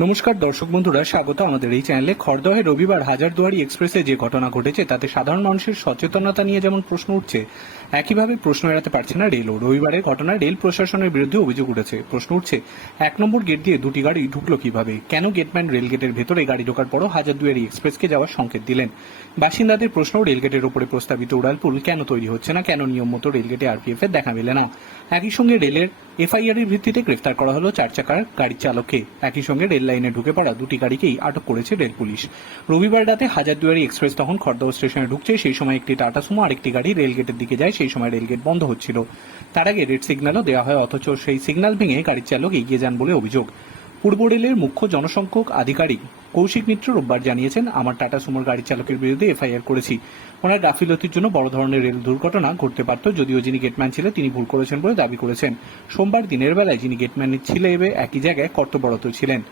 নমস্কার, দর্শক বন্ধুরা, স্বাগত আমাদের এই চ্যানেলে। খড়দহে রবিবার হাজারদুয়ারি এক্সপ্রেসে যে ঘটনা ঘটেছে, তাতে সাধারণ মানুষের সচেতনতা নিয়ে যেমন প্রশ্ন উঠছে, একইভাবে প্রশ্ন এড়াতে পারছে না রেলও। রবিবারের ঘটনায় রেল প্রশাসনের বিরুদ্ধে অভিযোগ উঠেছে। প্রশ্ন উঠছে, এক নম্বর গেট দিয়ে দুটি গাড়ি ঢুকলো কীভাবে? কেন গেটম্যান রেল গেটের ভেতরে গাড়ি ঢোকার পরও হাজারদুয়ারি এক্সপ্রেসকে যাওয়ার সংকেত দিলেন? বাসিন্দাদের প্রশ্ন, রেলগেটের উপরে প্রস্তাবিত উড়ালপুল কেন তৈরি হচ্ছে না? কেন নিয়ম মতো রেলগেটে আরপিএফ এর দেখা মেলে না? একই সঙ্গে রেলের এফআইআর এর ভিত্তিতে গ্রেফতার করা হলো চার চাকার গাড়ির চালককে। একই সঙ্গে রেল লাইনে ঢুকে পড়া দুটি গাড়িকেই আটক করেছে রেল পুলিশ। রবিবার রাতে হাজারদুয়ারি এক্সপ্রেস তখন খড়দহ স্টেশনে ঢুকছে, সেই সময় একটি টাটা সুমো আরেকটি গাড়ি রেলগেটের দিকে যায়, সেই সময় রেলগেট বন্ধ হচ্ছিল। তার আগে রেড সিগন্যালও দেওয়া হয়, অথচ সেই সিগন্যাল ভেঙে গাড়ির চালক এগিয়ে যান বলে অভিযোগ। পূর্ব রেলের মুখ্য জনসংখ্যক আধিকারিক কৌশিক মিত্র রোববার জানিয়েছেন, আমার টাটা সুমোর গাড়ি চালকের বিরুদ্ধে এফআইআর করেছি। ওনার গাফিলতির জন্য বড় ধরনের রেল দুর্ঘটনা ঘটতে পারত, যদিও যিনি গেটম্যান ছিলেন তিনি ভুল করেছেন বলে দাবি করেছেন। সোমবার দিনের বেলায় যিনি গেটম্যান ছিলেন একই জায়গায় কর্তব্যরত ছিলেন।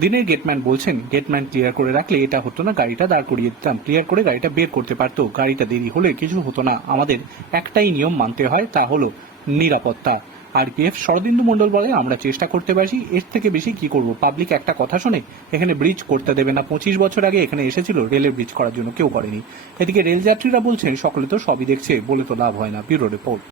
দিনের গেটম্যান বলছেন, গেটম্যান ক্লিয়ার করে রাখলে এটা হতো না, গাড়িটা দাঁড় করিয়ে দিতাম। ক্লিয়ার করে গাড়িটা বের করতে পারতো। গাড়িটা দেরি হলে কিছু হতো না। আমাদের একটাই নিয়ম মানতে হয়, তা হলো নিরাপত্তা। আরপিএফ শরদিন্দু মণ্ডল বলে, আমরা চেষ্টা করতে পারছি এর থেকে বেশি কি করব? পাবলিক একটা কথা শোনে এখানে ব্রিজ করতে দেবে না। পঁচিশ বছর আগে এখানে এসেছিল রেলের ব্রিজ করার জন্য কেউ করেনি। এদিকে রেলযাত্রীরা বলছেন, সকলে তো সবই দেখছে, বলে তো লাভ হয় না। Bureau report